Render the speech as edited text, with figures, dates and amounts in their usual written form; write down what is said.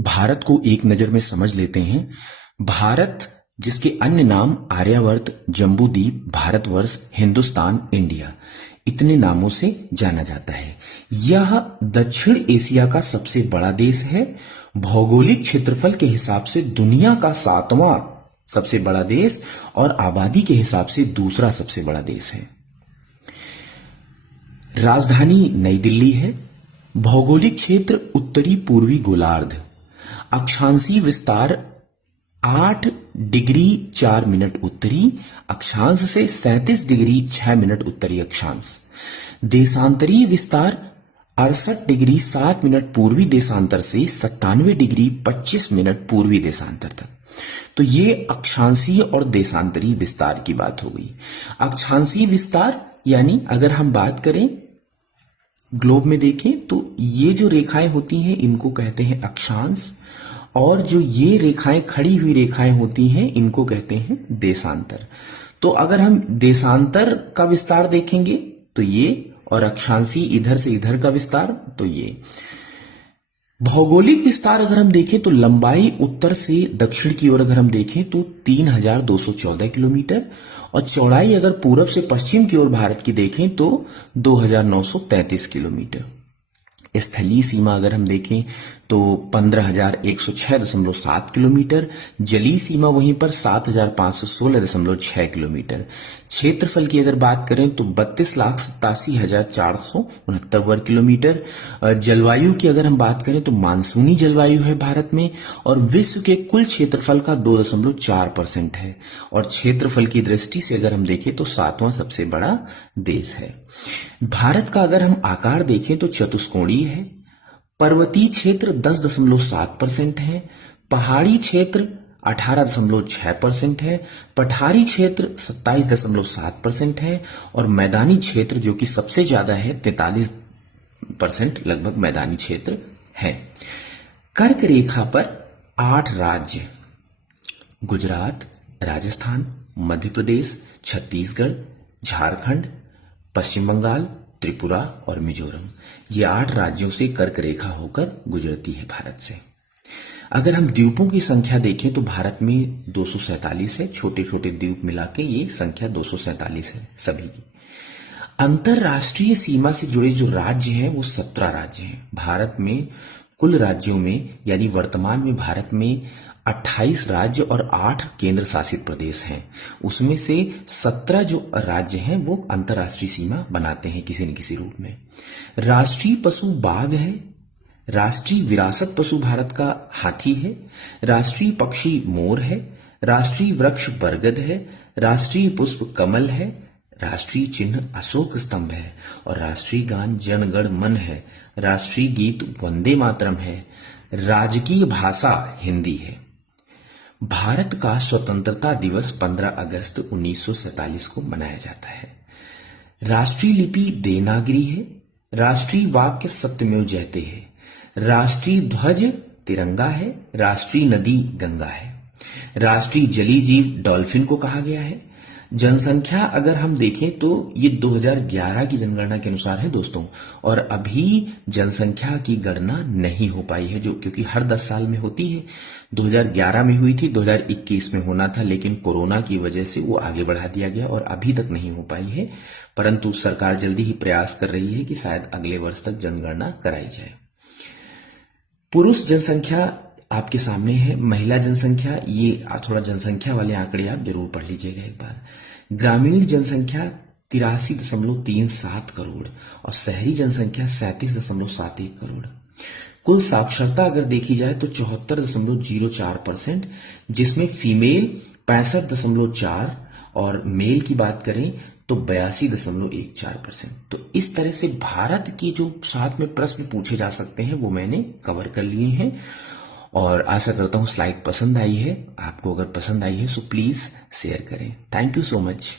भारत को एक नजर में समझ लेते हैं। भारत, जिसके अन्य नाम आर्यावर्त, जम्बूद्वीप, भारतवर्ष, हिंदुस्तान, इंडिया, इतने नामों से जाना जाता है। यह दक्षिण एशिया का सबसे बड़ा देश है। भौगोलिक क्षेत्रफल के हिसाब से दुनिया का 7वां सबसे बड़ा देश और आबादी के हिसाब से दूसरा सबसे बड़ा देश है। राजधानी नई दिल्ली है। भौगोलिक क्षेत्र उत्तरी पूर्वी गोलार्ध। अक्षांशीय विस्तार 8 डिग्री 4 मिनट उत्तरी अक्षांश से 37 डिग्री 6 मिनट उत्तरी अक्षांश। देशांतरीय विस्तार 68 डिग्री 7 मिनट पूर्वी देशांतर से 97 डिग्री 25 मिनट पूर्वी देशांतर तक। तो ये अक्षांशीय और देशांतरीय विस्तार की बात हो गई। अक्षांशीय विस्तार यानी अगर हम बात करें ग्लोब में देखें तो ये जो रेखाएं होती हैं इनको कहते हैं अक्षांश, और जो ये रेखाएं खड़ी हुई रेखाएं होती हैं इनको कहते हैं देशांतर। तो अगर हम देशांतर का विस्तार देखेंगे तो ये, और अक्षांशीय इधर से इधर का विस्तार तो ये। भौगोलिक विस्तार अगर हम देखें तो लंबाई उत्तर से दक्षिण की ओर अगर हम देखें तो 3214 किलोमीटर, और चौड़ाई अगर पूरब से पश्चिम की ओर भारत की देखें तो 2933 किलोमीटर। स्थलीय सीमा अगर हम देखें तो 15,106.7 किलोमीटर। जलीय सीमा वहीं पर 7,516.6 किलोमीटर। क्षेत्रफल की अगर बात करें तो 32,87,469 वर्ग किलोमीटर। जलवायु की अगर हम बात करें तो मानसूनी जलवायु है भारत में, और विश्व के कुल क्षेत्रफल का 2.4% है। और क्षेत्रफल की दृष्टि से अगर हम देखें तो 7वां सबसे बड़ा देश है। भारत का अगर हम आकार देखें तो चतुष्कोणीय है। पर्वतीय क्षेत्र 10.7% है। पहाड़ी क्षेत्र 18.6% है। पठारी क्षेत्र 27.7% है। और मैदानी क्षेत्र जो कि सबसे ज्यादा है 43% लगभग मैदानी क्षेत्र है। कर्क रेखा पर 8 राज्य, गुजरात, राजस्थान, मध्य प्रदेश, छत्तीसगढ़, झारखंड, पश्चिम बंगाल, त्रिपुरा और मिजोरम, ये 8 राज्यों से कर्क रेखा होकर गुजरती है भारत से। अगर हम द्वीपों की संख्या देखें तो भारत में 247 है। छोटे छोटे द्वीप मिला के ये संख्या 247 है सभी की। अंतरराष्ट्रीय सीमा से जुड़े जो राज्य हैं वो 17 राज्य हैं। भारत में कुल राज्यों में यानी वर्तमान में भारत में 28 राज्य और 8 केंद्र शासित प्रदेश हैं। उसमें से 17 जो राज्य हैं वो अंतर्राष्ट्रीय सीमा बनाते हैं किसी न किसी रूप में। राष्ट्रीय पशु बाघ है। राष्ट्रीय विरासत पशु भारत का हाथी है। राष्ट्रीय पक्षी मोर है। राष्ट्रीय वृक्ष बरगद है। राष्ट्रीय पुष्प कमल है। राष्ट्रीय चिन्ह अशोक स्तंभ है। और राष्ट्रीय गान जन गण मन है। राष्ट्रीय गीत वंदे मातरम है। राजकीय भाषा हिंदी है। भारत का स्वतंत्रता दिवस 15 अगस्त 1947 को मनाया जाता है। राष्ट्रीय लिपि देवनागरी है। राष्ट्रीय वाक्य सत्यमेव जयते है। राष्ट्रीय ध्वज तिरंगा है। राष्ट्रीय नदी गंगा है। राष्ट्रीय जलीय जीव डॉल्फिन को कहा गया है। जनसंख्या अगर हम देखें तो ये 2011 की जनगणना के अनुसार है दोस्तों, और अभी जनसंख्या की गणना नहीं हो पाई है, जो क्योंकि हर 10 साल में होती है। 2011 में हुई थी, 2021 में होना था, लेकिन कोरोना की वजह से वो आगे बढ़ा दिया गया और अभी तक नहीं हो पाई है। परंतु सरकार जल्दी ही प्रयास कर रही है कि शायद अगले वर्ष तक जनगणना कराई जाए। पुरुष जनसंख्या आपके सामने है। महिला जनसंख्या, ये थोड़ा जनसंख्या वाले आंकड़े आप जरूर पढ़ लीजिएगा एक बार। ग्रामीण जनसंख्या 83.37 करोड़ और शहरी जनसंख्या 37.71 करोड़। कुल साक्षरता अगर देखी जाए तो 74.04%, जिसमें फीमेल 65.4 और मेल की बात करें तो 82.14%। तो इस तरह से भारत की जो साथ में प्रश्न पूछे जा सकते हैं वो मैंने कवर कर लिए हैं, और आशा करता हूं स्लाइड पसंद आई है आपको। अगर पसंद आई है सो प्लीज शेयर करें। Thank you so much.